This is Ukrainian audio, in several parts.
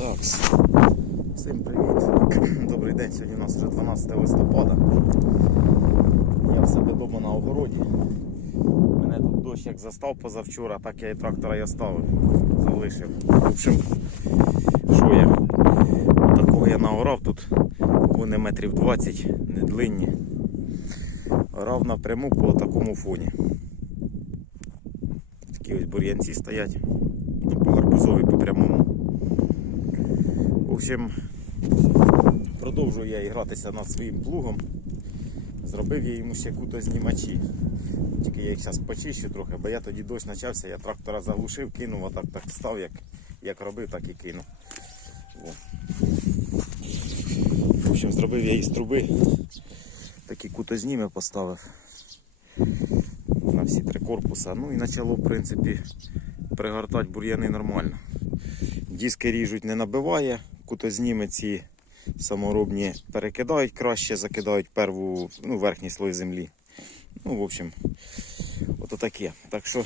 Так, всім привіт. Добрий день. Сьогодні у нас вже 12 листопада. Я в себе вдома на огороді. Мене тут дощ як застав позавчора, так я і трактора і оставив, залишив. В общем, що я? Такого я наорав тут. Вони метрів 20, не длинні. Орав напряму по такому фоні. Такі ось бур'янці стоять. По гарбузові по прямому. Общем, продовжую я гратися над своїм плугом. Зробив я йому ще куто знімачі. Тільки я їх зараз почищу трохи, бо я тоді дощ почався, я трактора заглушив, кинув, а так так став, як, як робив, так і кинув. О. В общем, зробив я із труби. Такі кутозніми поставив на всі три корпуса. Ну і почало, в принципі, пригортати бур'яни нормально. Диски ріжуть, не набиває, кутозніми ці саморобні перекидають краще, закидають перву, ну, верхній слой землі. Ну, в общем, ото таке. Так що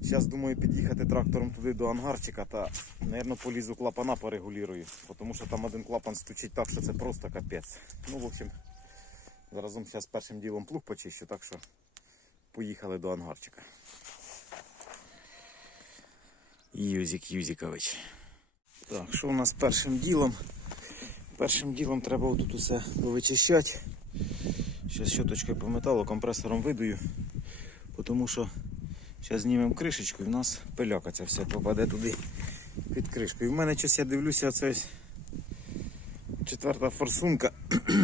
зараз думаю під'їхати трактором туди до ангарчика та, мабуть, полізу клапана порегулюю, тому що там один клапан стучить так, що це просто капець. Ну, в общем, заразом зараз першим ділом плуг почищу, так що поїхали до ангарчика. Юзик Юзікович. Так, що у нас першим ділом? Першим ділом треба отут усе повичищати. Зараз щоточкою по металу, компресором видую, тому що зараз знімемо кришечку і в нас пиляка ця все попаде туди під кришку. І в мене щось я дивлюся, це ось четверта форсунка.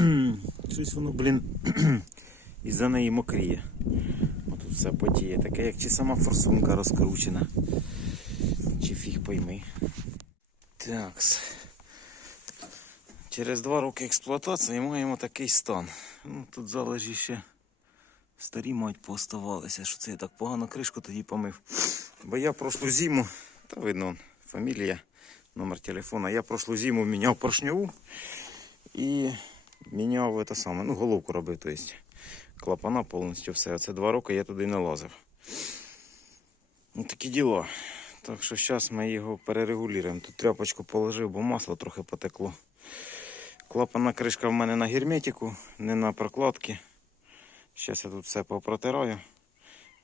Щось воно, блін, із-за неї мокріє. Отут все потіє, таке, як чи сама форсунка розкручена. Чи фіг пойми. Такс. Через два роки експлуатації маємо такий стан. Ну, тут залежі ще старі мають пооставалися, що це я так погано кришку тоді помив. Бо я прошлу зиму, та видно, фамілія, номер телефона. Я прошлу зиму міняв поршньову і міняв це саме, ну, головку робив, то есть клапана повністю все. Це два роки я туди не лазив. Ну, такі діла. Так що зараз ми його перерегулюємо. Тут тряпочку положив, бо масло трохи потекло. Клапанна кришка в мене на герметику, не на прокладці. Зараз я тут все попротираю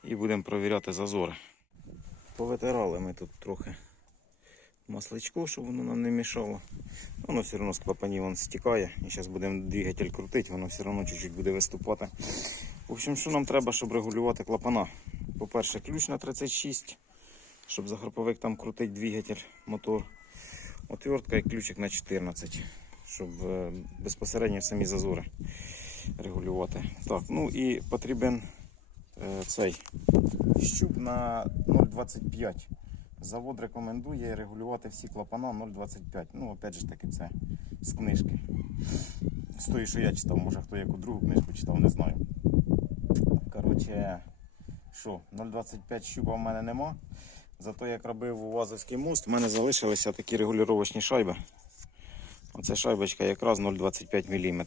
і будемо провіряти зазори. Повитирали ми тут трохи масличко, щоб воно нам не мішало. Воно все одно з клапанів стікає. І зараз будемо двигатель крутити, воно все одно чуть-чуть буде виступати. В общем, що нам треба, щоб регулювати клапана? По-перше, ключ на 36 щоб захроповик там крутить двигатель, мотор. Отвертка і ключик на 14, щоб е, безпосередньо самі зазори регулювати. Так, ну і потрібен е, цей щуп на 0,25. Завод рекомендує регулювати всі клапана 0,25. Ну, опять же таки, це з книжки. З тої, що я читав, може хто яку другу книжку читав, не знаю. Коротше, що, 0,25 щупа в мене нема. Зато як робив у мост, в мене залишилися такі регулювачні шайби. Оце шайбочка якраз 0,25 мм.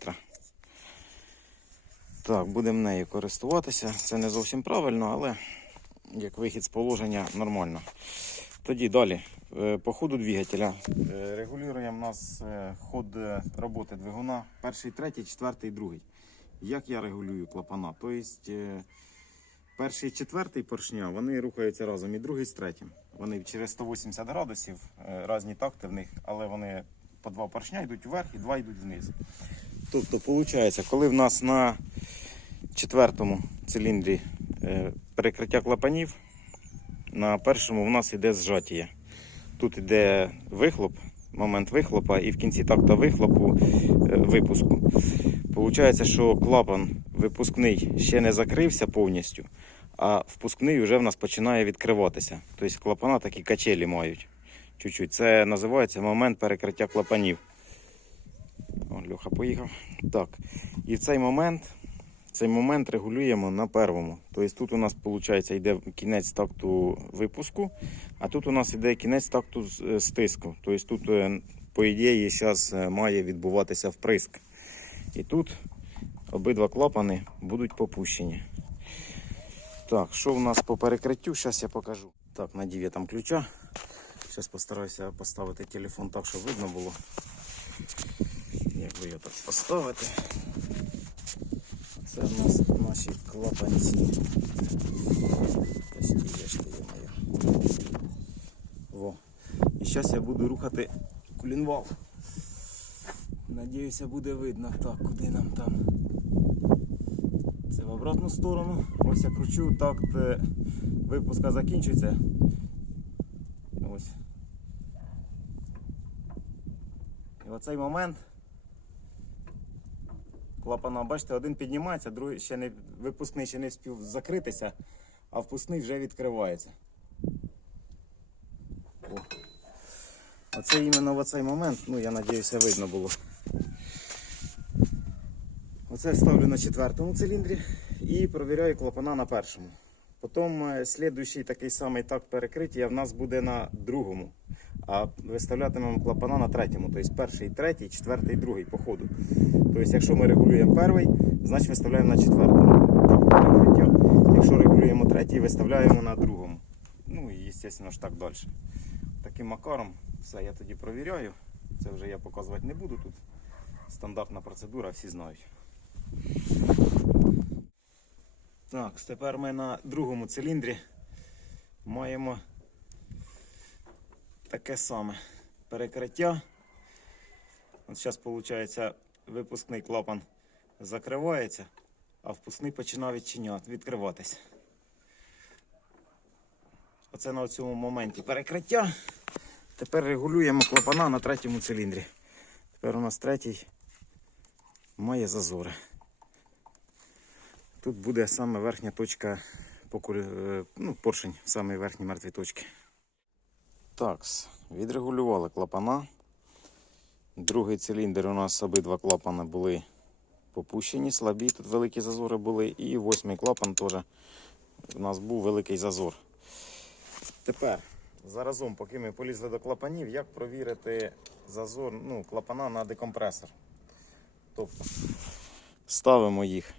Так, будемо нею користуватися. Це не зовсім правильно, але як вихід з положення нормально. Тоді далі. Е, По ходу двигателя е, регулюємо у нас е, ход роботи двигуна. Перший, третій, четвертий, другий. Як я регулюю клапана? Тобто перший і четвертий поршня вони рухаються разом, і другий з третім. Вони через 180 градусів, е, різні такти в них, але вони по два поршня йдуть вверх і два йдуть вниз. Тобто, виходить, коли в нас на четвертому циліндрі е, перекриття клапанів, на першому в нас йде зжатіє. Тут йде вихлоп, момент вихлопа, і в кінці такта вихлопу е, випуску. Получається, що клапан випускний ще не закрився повністю, а впускний вже в нас починає відкриватися. Тобто клапана такі качелі мають. Чуть-чуть. Це називається момент перекриття клапанів. О, Льоха поїхав. Так. І в цей момент, цей момент регулюємо на первому. Тобто тут у нас виходить, йде кінець такту випуску, а тут у нас йде кінець такту е, стиску. Тобто тут, е, по ідеї, зараз має відбуватися вприск. І тут обидва клапани будуть попущені. Так, що в нас по перекриттю, зараз я покажу. Так, надів я там ключа. Зараз постараюся поставити телефон так, щоб видно було. Як би його так поставити. Це в нас наші клапанці. Во. І зараз я буду рухати кулінвал. Надіюся, буде видно. Так, куди нам там? Обратну сторону. Ось я кручу, такт е, випуска закінчується. Ось. І в оцей момент клапана, бачите, один піднімається, другий ще не випускний ще не встиг закритися, а впускний вже відкривається. О. Оце іменно в цей момент, ну я надіюся, видно було. Оце ставлю на четвертому циліндрі і провіряю клапана на першому. Потім е, слідуючий такий самий так перекриття в нас буде на другому. А виставлятимемо клапана на третьому. Тобто перший, третій, четвертий, другий по ходу. Тобто, якщо ми регулюємо перший, значить виставляємо на четвертому. Так, перекриття. Якщо регулюємо третій, виставляємо на другому. Ну і, звісно ж, так далі. Таким макаром все я тоді провіряю. Це вже я показувати не буду тут. Стандартна процедура, всі знають. Так, тепер ми на другому циліндрі маємо таке саме перекриття. От зараз, виходить, випускний клапан закривається, а впускний починає відчиняти, відкриватися. Оце на цьому моменті перекриття. Тепер регулюємо клапана на третьому циліндрі. Тепер у нас третій має зазори. Тут буде саме верхня точка е, ну, поршень в самій верхній мертвій точці. Так, відрегулювали клапана. Другий циліндр у нас обидва клапани були попущені, слабі, тут великі зазори були. І восьмий клапан теж у нас був великий зазор. Тепер, заразом, поки ми полізли до клапанів, як провірити зазор ну, клапана на декомпресор. Тобто ставимо їх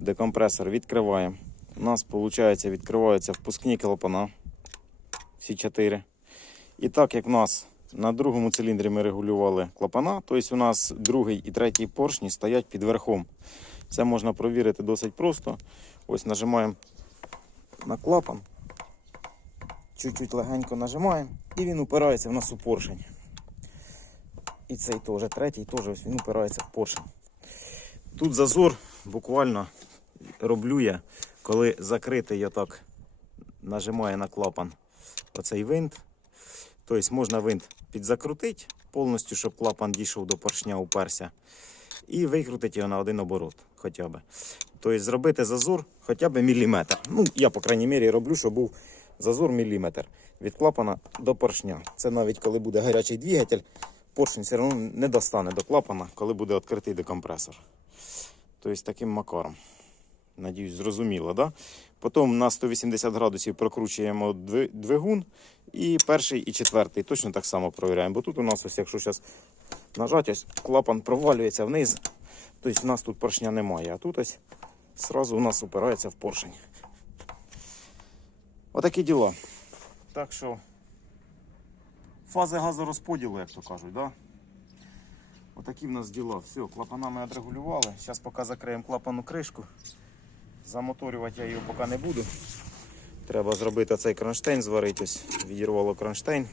декомпресор відкриваємо. У нас, виходить, відкриваються впускні клапана. Всі чотири. І так як в нас на другому циліндрі ми регулювали клапана, тобто у нас другий і третій поршні стоять під верхом. Це можна провірити досить просто. Ось нажимаємо на клапан. Чуть-чуть легенько нажимаємо і він упирається в нас у поршень. І цей теж, третій теж ось він упирається в поршень. Тут зазор буквально роблю я, коли закритий я так нажимаю на клапан оцей винт. Тобто можна винт підзакрутити повністю, щоб клапан дійшов до поршня, уперся. І викрутити його на один оборот хоча б. Тобто зробити зазор хоча б міліметр. Ну, я, по крайній мірі, роблю, щоб був зазор міліметр від клапана до поршня. Це навіть коли буде гарячий двигатель, поршень все одно не достане до клапана, коли буде відкритий декомпресор. Тобто таким макаром. Надіюсь, зрозуміло, да? Потім на 180 градусів прокручуємо двигун і перший і четвертий. Точно так само провіряємо. Бо тут у нас, ось, якщо зараз нажати, ось клапан провалюється вниз. Тобто у нас тут поршня немає, а тут ось зразу у нас упирається в поршень. Отакі діла. Так що фази газорозподілу, як то кажуть, да? Отакі в нас діла. Все, клапана ми відрегулювали. Зараз поки закриємо клапану кришку. Замоторювати я його поки не буду. Треба зробити цей кронштейн, зварити, ось відірвало кронштейн.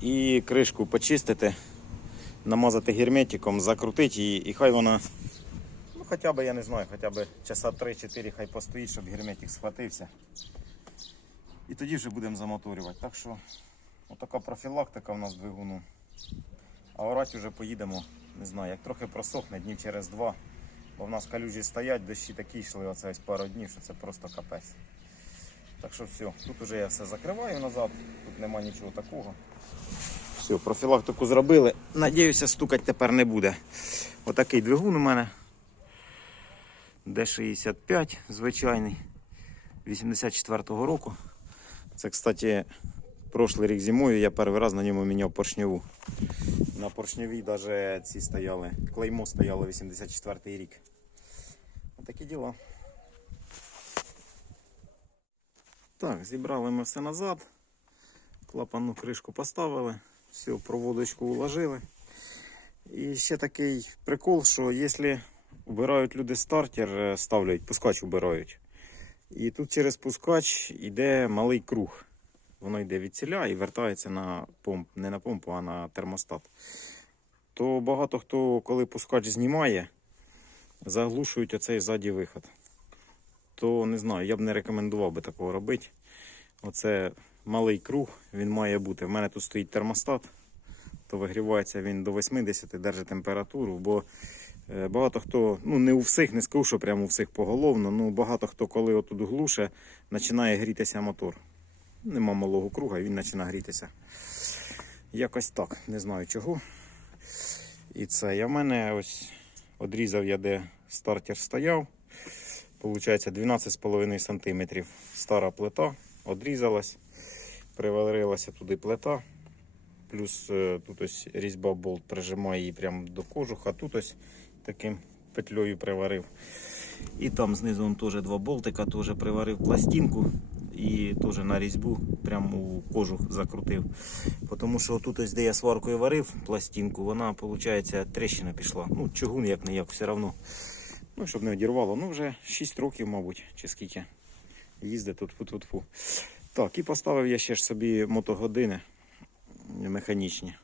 І кришку почистити, намазати герметиком, закрутити її і хай вона, ну хоча б, я не знаю, хоча б часа 3-4 хай постоїть, щоб герметик схватився. І тоді вже будемо замоторювати. Так що отака профілактика в нас двигуну. А орати вже поїдемо, не знаю, як трохи просохне днів через два. Бо в нас калюжі стоять, дощі такі йшли оце ось пару днів, що це просто капець. Так що все, тут вже я все закриваю назад, тут нема нічого такого. Все, профілактику зробили. Надіюся, стукати тепер не буде. Отакий двигун у мене. Д65 звичайний 84-го року. Це, кстати, прошлий рік зимою я перший раз на ньому міняв поршньову. На поршньовій навіть ці стояли, клеймо стояло 84 рік. Отакі діла. Так, зібрали ми все назад. Клапанну кришку поставили, все, проводочку уложили. І ще такий прикол, що якщо убирають люди стартер, е, ставлять, пускач убирають. І тут через пускач йде малий круг. Воно йде від ціля і вертається на помп, не на помпу, а на термостат. То багато хто, коли пускач знімає, заглушують оцей ззаді виход. То не знаю, я б не рекомендував би такого робити. Оце малий круг, він має бути. В мене тут стоїть термостат, то вигрівається він до 80, держить температуру, бо е, багато хто, ну не у всіх, не скажу, що прямо у всіх поголовно, ну багато хто, коли отут глуше, починає грітися мотор. Нема малого круга, і він починає грітися. Якось так, не знаю чого. І це я в мене ось одрізав я, де стартер стояв. Получається 12,5 см. Стара плита одрізалась, приварилася туди плита. Плюс е, тут ось різьба болт прижимає її прямо до кожуха. Тут ось таким петлею приварив. І там знизу он теж два болтика, теж приварив пластинку і теж на різьбу прямо у кожух закрутив. Тому що тут ось де я сваркою варив пластинку, вона виходить тріщина пішла. Ну, чугун як не як, все одно. Ну, щоб не одірвало. Ну, вже 6 років, мабуть, чи скільки їздить тут фу -фу -фу. Так, і поставив я ще ж собі мотогодини механічні.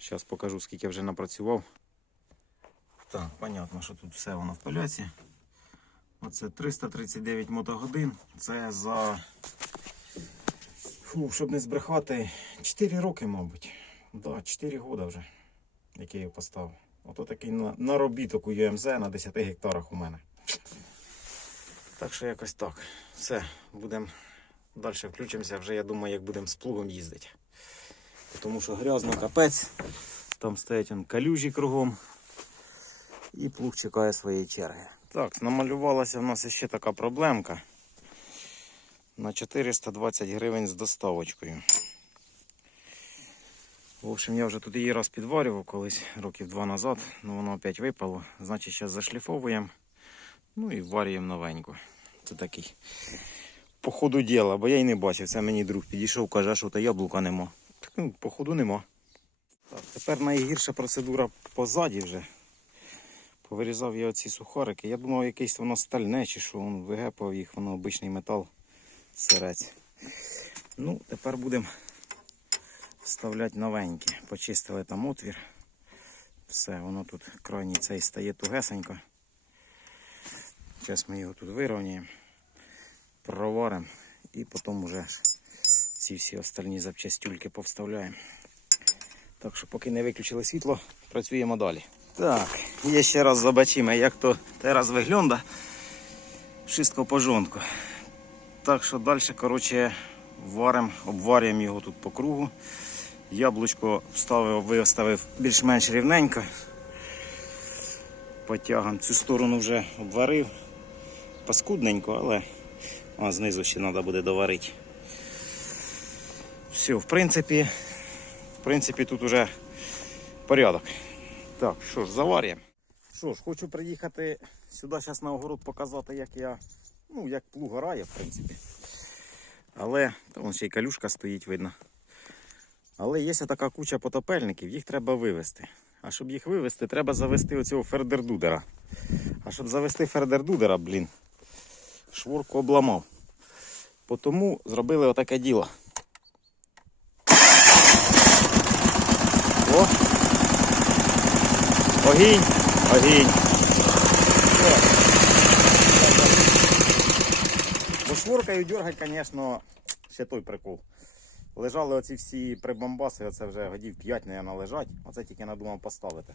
Зараз покажу, скільки я вже напрацював. Так, понятно, що тут все воно в поляці. Оце 339 мотогодин. Це за, фу, щоб не збрехати, 4 роки, мабуть. Да, 4 роки вже, який я поставив. Ото такий наробіток у ЮМЗ на 10 гектарах у мене. Так що якось так. Все, будемо далі включимося. Вже я думаю, як будемо з плугом їздити. Тому що грязно капець. Там стоять он, калюжі кругом. І плуг чекає своєї черги. Так, намалювалася в нас ще така проблемка. На 420 гривень з доставочкою. В общем, я вже тут її раз підварював колись років два назад, але воно опять випало. Значить, зараз зашліфовуємо. Ну і варюємо новеньку. Це такий по ходу діла, бо я й не бачив. Це мені друг підійшов, каже, «А що та яблука нема. Так, ну, по ходу нема. Так, тепер найгірша процедура позаді вже. Повирізав я оці сухарики. Я думав, якийсь воно стальне чи що, він вигепав їх, воно обичний метал сирець. Ну, тепер будемо вставляти новенькі. Почистили там отвір. Все, воно тут крайній цей стає тугесенько. Зараз ми його тут вирівняємо, проваримо і потім вже ці всі остальні запчастюльки повставляємо. Так що поки не виключили світло, працюємо далі. Так, є ще раз забачимо, як то зараз виглядає. Wszystko порządku. Так що далі, коротше, варимо, обварюємо його тут по кругу. Яблучко вставив, виставив більш-менш рівненько. Потягом цю сторону вже обварив. Паскудненько, але а знизу ще треба буде доварити. Все, в принципі, в принципі, тут уже порядок. Так, що ж, заварюємо. Що ж, хочу приїхати сюди зараз на огород показати, як я, ну, як плуг грає, в принципі. Але вон ще й калюшка стоїть, видно. Але є така куча потопельників, їх треба вивезти. А щоб їх вивезти, треба завести оцього фердердудера. А щоб завести фердердудера, блін, шворку обламав. Тому зробили отаке діло. О! Огінь! Огінь! Бо дергать, звісно, ще той прикол. Лежали оці всі прибамбаси, оце вже годів 5, мабуть, лежать. Оце тільки надумав поставити.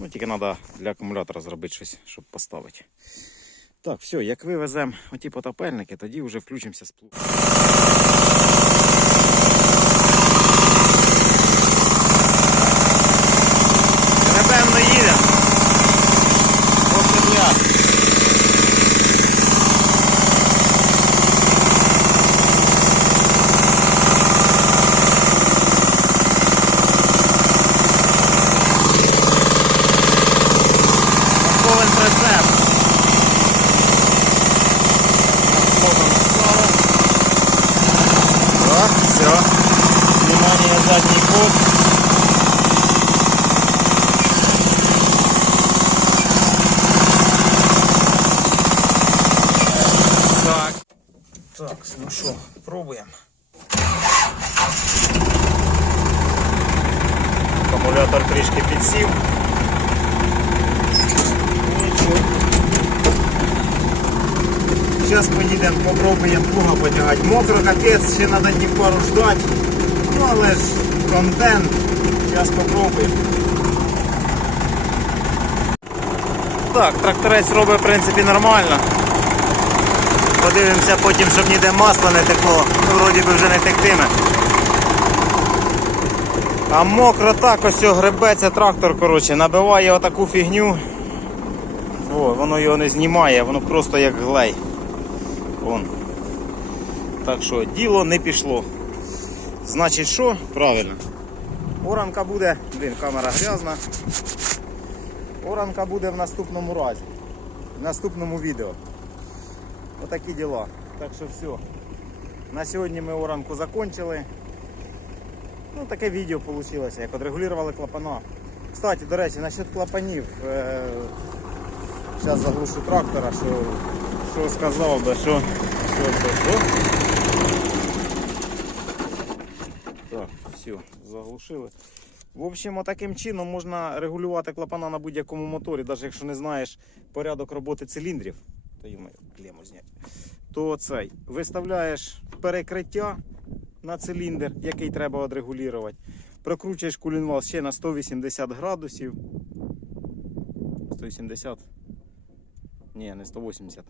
Ну, тільки треба для акумулятора зробити щось, щоб поставити. Так, все, як вивеземо оті потопельники, тоді вже включимося з плугом. Ранее задний ход. Так. Так, ну що, пробуємо. Акумулятор трішки підсів. Зараз поїдемо, попробуємо плуга потягати. Мокро, капець, ще треба днів пару ждати. Ну але ж контент. Зараз попробуємо. Так, тракторець робить в принципі нормально. Подивимося потім, щоб ніде масло не текло. Ну, вроді би вже не тектиме. А мокро так ось гребеться трактор, коротше, набиває отаку фігню. О, воно його не знімає, воно просто як глей. Вон. Так що діло не пішло. Значить що? Правильно. Оранка буде, блін, камера грязна. Оранка буде в наступному разі. В наступному відео. Отакі діла. Так що все. На сьогодні ми оранку закончили. Ну, таке відео вийшло, як отрегулювали клапана. Кстати, до речі, насчет клапанів. Зараз заглушу трактора, що, що сказав би, що, що, що, що. Так, все, заглушили. В общем, таким чином можна регулювати клапана на будь-якому моторі, навіть якщо не знаєш порядок роботи циліндрів. Й клему зняти. То цей виставляєш перекриття на циліндр, який треба відрегулювати. Прокручуєш кулінвал ще на 180 градусів. 180. Ні, не 180.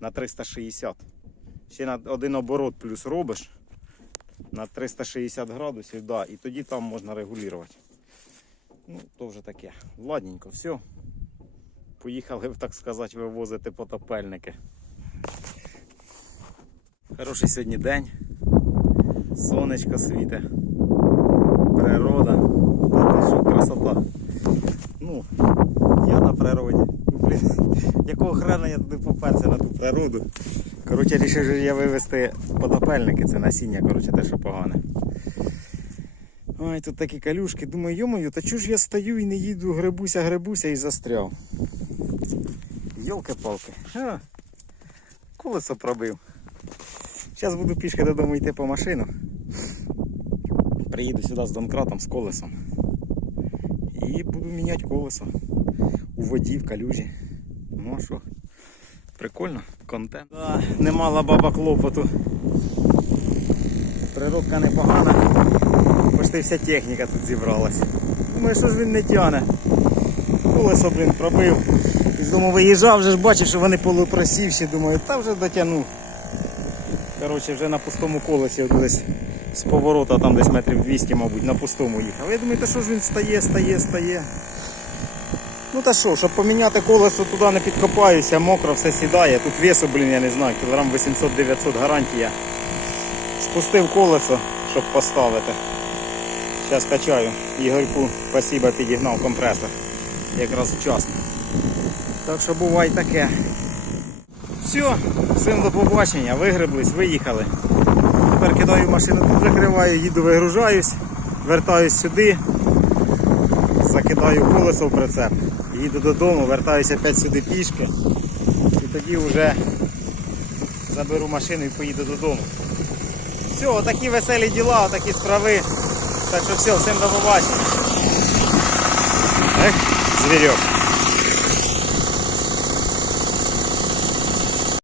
На 360. Ще на один оборот плюс робиш на 360 градусів, да, і тоді там можна регулювати. Ну, то вже таке. Ладненько, все. Поїхали, так сказати, вивозити потопельники. Хороший сьогодні день. Сонечко світе. Природа. Та що, красота. Ну, я на природі. Якого хрена я туди поперся на ту природу. Коротше, рішив я вивезти потопельники, це насіння, коротше, те, що погане. Ой, тут такі калюшки. Думаю, йомою, та чого ж я стою і не їду, гребуся, гребуся і застряв. Йолки-палки. Колесо пробив. Зараз буду пішки додому йти по машину. Приїду сюди з донкратом, з колесом. І буду міняти колесо. У воді, в калюжі. Ну а що? Прикольно, контент. Да, немало баба клопоту. Природка непогана. Почти вся техніка тут зібралась. Думаю, що ж він не тяне. Колесо, блін, пробив. З дому виїжджав, вже ж бачив, що вони полупросівші. Думаю, та вже дотягну. Коротше, вже на пустому колесі десь з поворота, там десь метрів 200, мабуть, на пустому їхав. Я думаю, та що ж він стає, стає, стає. Ну та що, щоб поміняти колесо, туди не підкопаюся, мокро, все сідає. Тут весу, блін, я не знаю, кілограм 800-900 гарантія. Спустив колесо, щоб поставити. Зараз качаю. Ігорку, спасибо, підігнав компресор. Якраз вчасно. Так що буває таке. Все, всім до побачення, вигреблись, виїхали. Тепер кидаю машину, закриваю, їду, вигружаюсь, вертаюсь сюди, закидаю колесо в прицеп, їду додому, вертаюся опять сюди пішки і тоді вже заберу машину і поїду додому. Все, отакі веселі діла, отакі справи. Так що все, всім до побачення. Ех, звірьок.